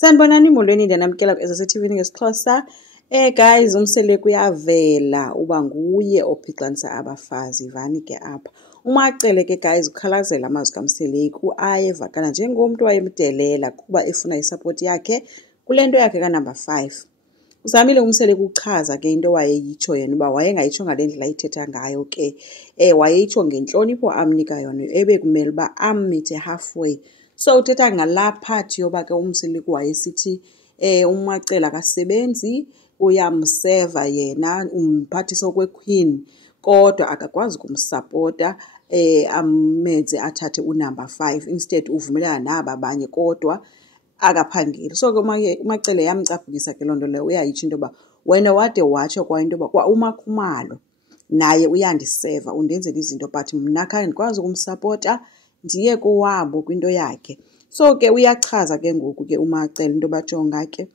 Sanibonani molweni ndiyanamkela ku-SABC TV ngesiXhosa. Guys, uMseleku uyavela uba nguye ophixanisa abafazi vani ke apha. UMacele ke guys ukhalazela amazwi kaMseleku ayevakala njengomntu wayemdelela kuba efuna isapoti yakhe kule nto yakhe ka-number 5. Uzamile uMseleku ukuchaza ke into wayeyitsho yena uba wayengayitsho ngale ndlela ayithetha ngayo ke. Wayeyitsho ngentlonipho amnika yona ebekumele uba ammithe halfway. So uthetha ngalaa part yoba ke uMseleku wayesithi uMacele akasebenzi uyamseva yena umphathisa okwequeen kodwa akakwazi ukumsapota amenze athathe unumber 5 instead uvumelana naba abanye kodwa akaphangeli. So ke uMacele yamcaphukisa ke loo nto leyo uyayitsho into yoba wena wade watsho kwa into yoba kwa uMakhumalo naye uyandiseva undenzela izinto but mna khange ndikwazi ukumsapota ndiye kowabo kwinto yakhe. So ke uyachaza ke ngoku ke uMacele into bajonga ke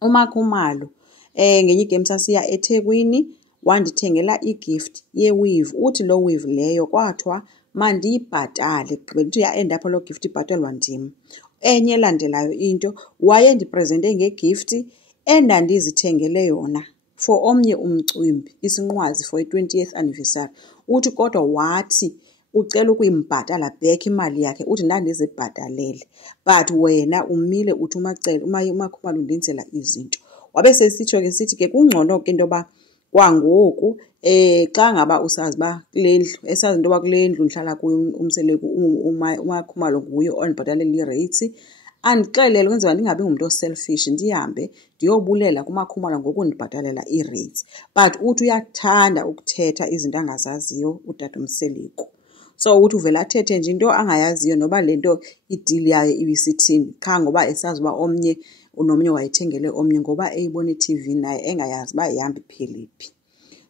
uMakhumalo ngenye igame sasiya eThekwini wandithengela igift yeweave. Uthi lo weave leyo kwathiwa mandiyibhatale gqibela uthi ya-end apho loo gift ibhatalwa ndim. Enye elandelayo into wayendiprezente ngegift endandizithengele yona for omnye umcimbi isinqwazi for i-20th anniversary. Uthi kodwa wathi ucela ukuyimbhatala back imali yakhe uthi ndandizibhatalele but wena umile uthi uMacele uMakhumalo undenzela izinto. Wabe sesitsho ke sithi ke kungcono ke into yoba kwangoku xa ngaba usazi uba kule ndlu esazi into yoba kule ndlu ndihlala kuyo uMseleku uMakhumalo nguye ondibhatalela ii-rates andixelele kwenzela ndingabi ngumntu oselfish ndihambe ndiyobulela kuMakhumalo ngokundibhatalela ii-rates. But uthi uyakuthanda ukuthetha izinto angazaziyo utata uMseleku. So uthi uvela athethe nje into angayaziyo noba le nto idili yayo ibisithini kha ngoba esazi uba omnye unomnye wayethengele omnye ngoba eyibona i-TV naye engayazi uba ihamba ipheliphi.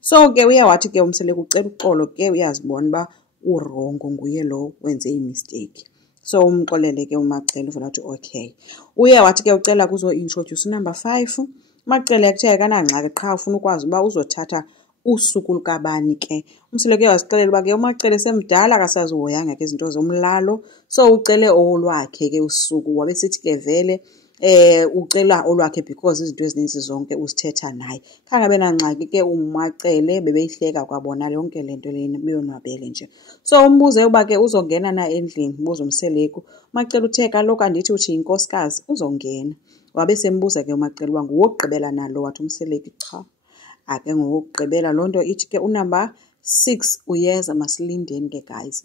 So ke uyawathi ke uMseleku ucela uxolo ke uyazibona uba urongo nguye lo wenze imisteyikhi. So umxolele ke uMacele uvela athi okay. Uye wathi ke ucela kuzo-introduce unumber 5. uMacele kuthe akanangxaki qha ufuna ukwazi uba uzothatha usuku lukabani ke. uMseleku wazixelela uba ke uMacele semdala akasazihoyanga ke izinto zomlalo. So ucele olwakhe ke usuku wabe sithi ke vele ucela olwakhe because izinto ezininzi zonke uzithetha naye. Khangabe nangxaki ke uMacele bebeyihleka kwabona yonke le nto lena beyonwabele nje. So umbuze uba ke uzongena na endlini buza uMseleku. uMacele uthe kaloku andithi uthi yinkosikazi uzongena. Wabe sembuza ke uMacele uba nguwokugqibela nalo wathi uMseleku cha ake ngokugqibela loo nto ithi ke unumber 6 uyeza masilindeni ke guys.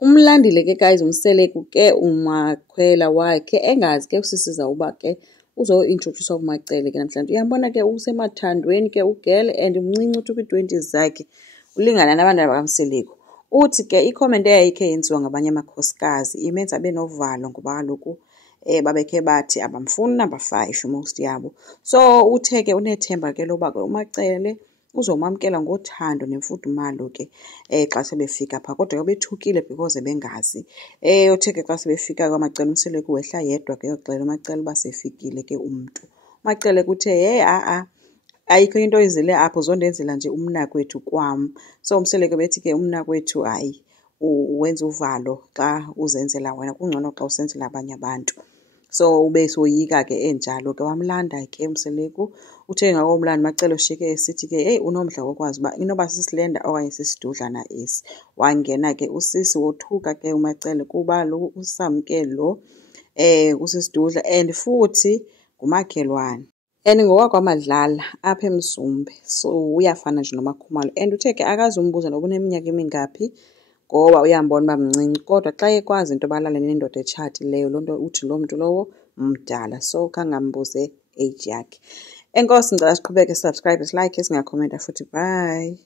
Umlandile ke guys uMseleku ke umakhwela wakhe engazi ke usisiza uba ke uzo-introduce uMacele ke namhlanje. Uyambona ke usemathandweni ke ugirl and mncinci uthi kwi-20s zakhe ulingana nabantwana bakaMseleku. Uthi ke icomment eyayikhe yenziwa ngabanye amakhosikazi imenza abe novalo ngoba kaloku babekhe bathi abamfuni number 5 most yabo. So uthe ke unethemba ke loba ke uMacele uzomamkela ngothando nemfudumalo ke xa sebefika phaa kodwa ubethukile because bengazi. Uthe ke xa sebefika kwaMacele uMseleku wehla yedwa ke yoxela uMacele uba sefikile ke umntu. uMacele kuthe ayikho into izile apho zondenzela nje umnakwethu kwam. So uMseleku bethi ke umnakwethu hayi uwenza uvalo xa uzenzela wena kungcono xa usenzela abanye abantu. So ube soyika ke enjalo ke wamlanda ke uMseleku. Uthe ngakomlanda uMacele ushiyeke esithi ke hey unomdla wokwazi uba inoba sisilenda okanye sisidudlana esi. Wangena ke usisi wothuka ke uMacele kuba lo usamke lo kusisidudla and futhi ngumakhelwane and ngowakwaMadlala apha eMzumbe. So uyafana nje noMakhumalo and uthe ke akazumbuza noba uneminyaka emingaphi ngoba uyambona uba mncinci kodwa xa ekwazi into balale nendoda etshatileyo loo nto uthi loo mntu lowo mdala. So khangambuze age yakhe. Enkosi ngicela siqhubeke subscribe, like, singakhomenta futhi bye.